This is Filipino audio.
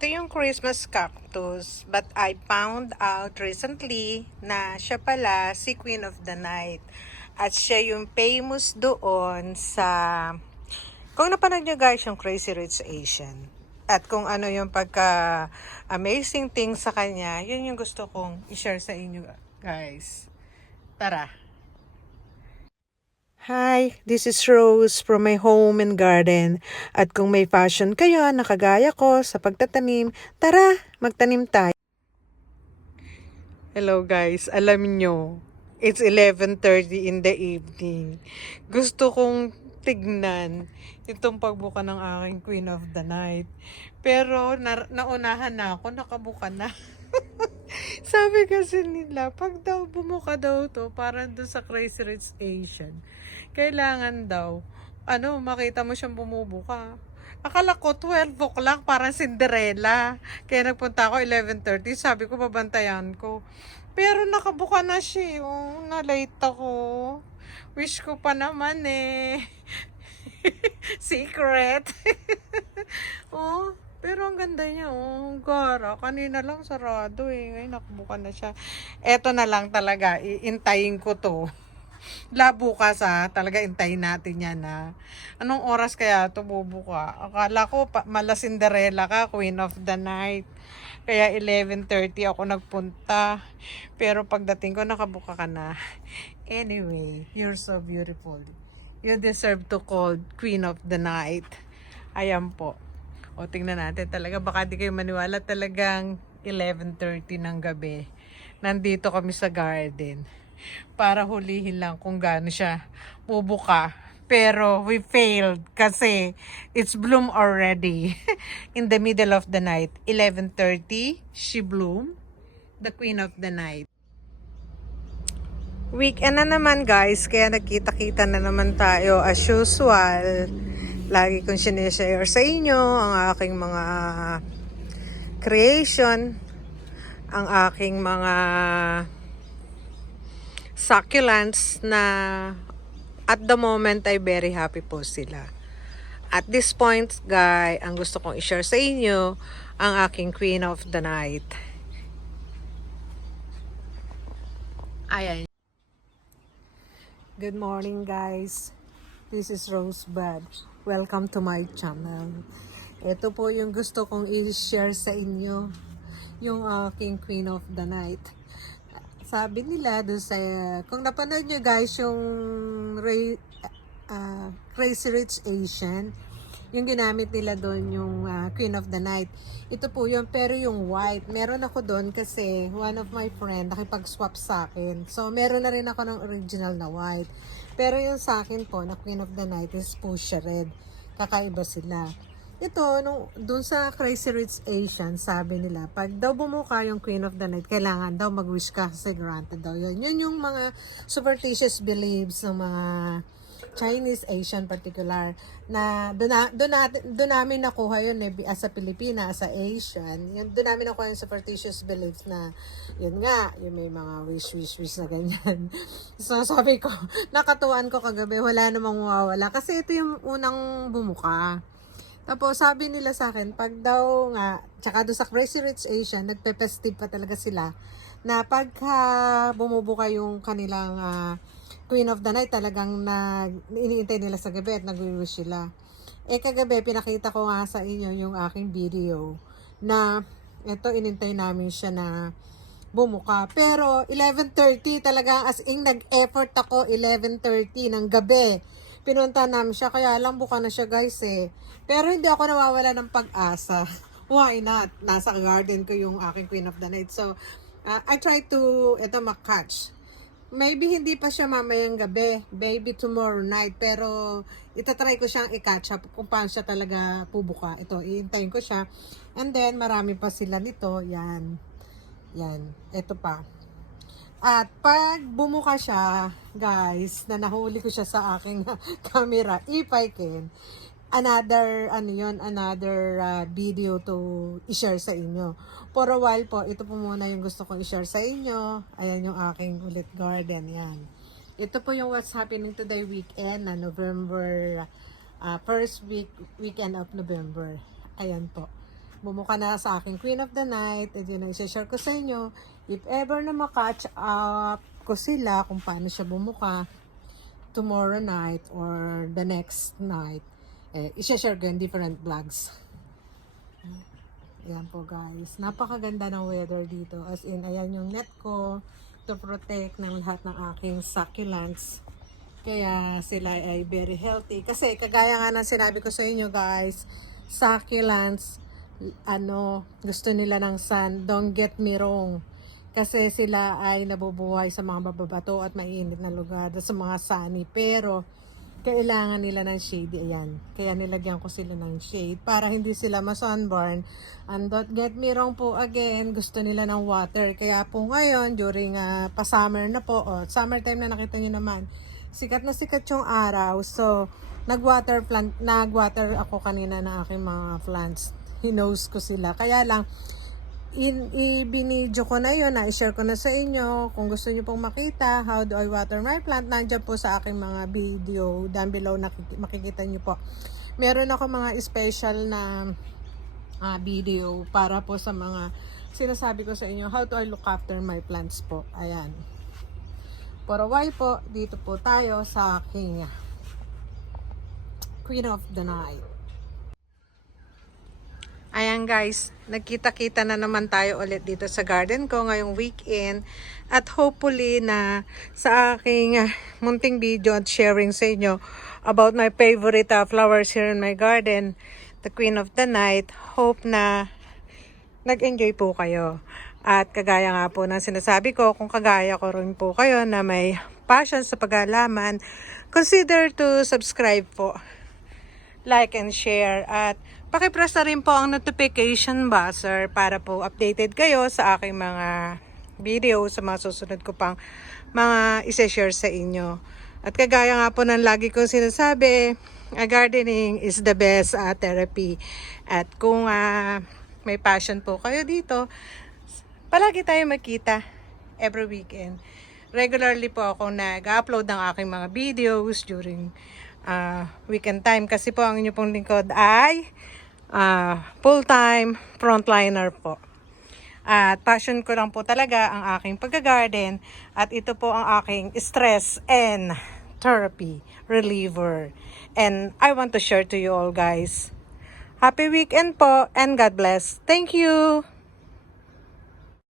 Ito yung Christmas cactus, but I found out recently na siya pala si Queen of the Night. At siya yung famous doon sa... Kung napanood nyo guys yung Crazy Rich Asian. At kung ano yung pagka-amazing thing sa kanya, yun yung gusto kong i-share sa inyo guys. Tara! Hi, this is Rose from my home and garden. At kung may passion kayo na kagaya ko sa pagtatanim, tara, magtanim tayo. Hello guys, alam nyo, it's 11:30 in the evening. Gusto kong tignan itong pagbuka ng aking Queen of the Night. Pero naunahan na ako, nakabuka na. Sabi kasi nila, pag daw bumuka daw to, parang doon sa Crazy Rich Asian, kailangan daw, makita mo siyang bumubuka. Akala ko 12 o'clock, parang Cinderella. Kaya nagpunta ako 11:30, sabi ko babantayan ko. Pero nakabuka na siya, oh, na-late ako. Wish ko pa naman eh. Secret. Oh, pero ang ganda niya, oh. Gara, kanina lang sarado eh. Ngayon nakabuka na siya. Eto na lang talaga, iintayin ko to. Bukas talaga intayin natin yan na. Anong oras kaya to bubuka? Akala ko mala Cinderella ka, Queen of the Night. Kaya 11:30 ako nagpunta. Pero pagdating ko nakabuka ka na. Anyway, you're so beautiful. You deserve to call Queen of the Night. Ayan po. O tingnan natin talaga, baka di kayo maniwala, talagang 11:30 ng gabi. Nandito kami sa garden para hulihin lang kung gaano siya bubuka. Pero we failed kasi it's bloom already. In the middle of the night, 11:30, she bloom, the Queen of the Night. Weekend na naman guys, kaya nagkita-kita na naman tayo as usual. Lagi kong sinishare sa inyo ang aking mga creation, ang aking mga succulents na at the moment ay very happy po sila. At this point guys, ang gusto kong i-share sa inyo ang aking Queen of the Night. Ayan. Good morning guys. This is Rosebud. Welcome to my channel. Ito po yung gusto kong i-share sa inyo, yung aking Queen of the Night. Sabi nila doon sa, kung napanood nyo guys yung Crazy Rich Asian, yung ginamit nila doon yung Queen of the Night. Ito po yun, pero yung white, meron ako doon kasi one of my friend nakipag-swap sa akin. So, meron na rin ako ng original na white. Pero yung sa akin po, na Queen of the Night is fuchsia red. Kakaiba sila. Ito, doon sa Crazy Rich Asian, sabi nila, pag daw bumuka yung Queen of the Night, kailangan daw mag-wish ka kasi granted daw yun. Yun yung mga superstitious beliefs ng mga Chinese, Asian particular, na doon namin nakuha yun eh, as a Pilipina, as a Asian, doon namin nakuha yung superstitious beliefs na, yun nga, yung may mga wish na ganyan. So sabi ko, nakatuan ko kagabi, wala namang mawawala, kasi ito yung unang bumuka. Tapos sabi nila sa akin, pag daw nga, tsaka doon sa Crazy Rich Asian, nagpe-festive pa talaga sila, na pagka bumubuka yung kanilang Queen of the Night, talagang iniintay nila sa gabi at nag-wish sila. Kagabi, pinakita ko nga sa inyo yung aking video na ito, inintay namin siya na bumuka. Pero 11:30 talaga, as in nag-effort ako 11:30 ng gabi. Pinunta namin siya, kaya lang buka na siya guys eh. Pero hindi ako nawawala ng pag-asa. Why not? Nasa garden ko yung aking Queen of the Night. So, I try to, makatch. Maybe hindi pa siya mamayang gabi, maybe tomorrow night, pero itatry ko siyang i-catch up kung paano siya talaga pubuka. Ito, iintayin ko siya. And then, marami pa sila nito. Yan. Yan. Ito pa. At pag bumuka siya, guys, na nahuli ko siya sa aking camera, if I can, another video to i-share sa inyo. For a while po, ito po muna yung gusto kong i-share sa inyo. Ayan yung aking ulit garden. Yan. Ito po yung what's happening today weekend na November, first weekend of November. Ayan po. bumuka na sa aking Queen of the Night, at yun ang share ko sa inyo. If ever na makatch up ko sila kung paano siya bumuka tomorrow night or the next night, i-share ko yung different vlogs. Ayan po guys, napakaganda ng weather dito. As in, ayan yung net ko to protect ng lahat ng aking succulents. Kaya sila ay very healthy. Kasi kagaya nga ng sinabi ko sa inyo guys, succulents, gusto nila ng sun. Don't get me wrong. Kasi sila ay nabubuhay sa mga bababato at mainit na lugar, sa mga sunny. Pero kailangan nila ng shade. Ayan. Kaya nilagyan ko sila ng shade para hindi sila ma-sunburn. And don't get me wrong po again, gusto nila ng water. Kaya po ngayon, during pa-summer na po, summertime na nakita nyo naman, sikat na sikat yung araw. So, nag-water ako kanina ng aking mga plants. Hinose ko sila. Kaya lang, ibinidyo ko na yun, i-share ko na sa inyo. Kung gusto nyo pong makita, how do I water my plant, nandiyan po sa aking mga video. Down below, makikita nyo po. Meron ako mga special na video para po sa mga sinasabi ko sa inyo, how do I look after my plants po. Ayan. For a while po, dito po tayo sa aking Queen of the Night. Ayan guys, nagkita-kita na naman tayo ulit dito sa garden ko ngayong weekend. At hopefully na sa aking munting video at sharing sa inyo about my favorite flowers here in my garden, the Queen of the Night, hope na nag-enjoy po kayo. At kagaya nga po ng sinasabi ko, kung kagaya ko rin po kayo na may passion sa pag-aalaman, consider to subscribe po, like and share, at pakipress na rin po ang notification buzzer para po updated kayo sa aking mga video, sa mga susunod ko pang mga isa-share sa inyo. At kagaya nga po ng lagi kong sinasabi, gardening is the best therapy. At kung may passion po kayo dito, palagi tayo magkita every weekend. Regularly po ako nag-upload ng aking mga videos during weekend time. Kasi po ang inyo pong lingkod ay full-time frontliner po. At passion ko lang po talaga ang aking pag-garden. At ito po ang aking stress and therapy reliever. And I want to share to you all guys. Happy weekend po and God bless. Thank you!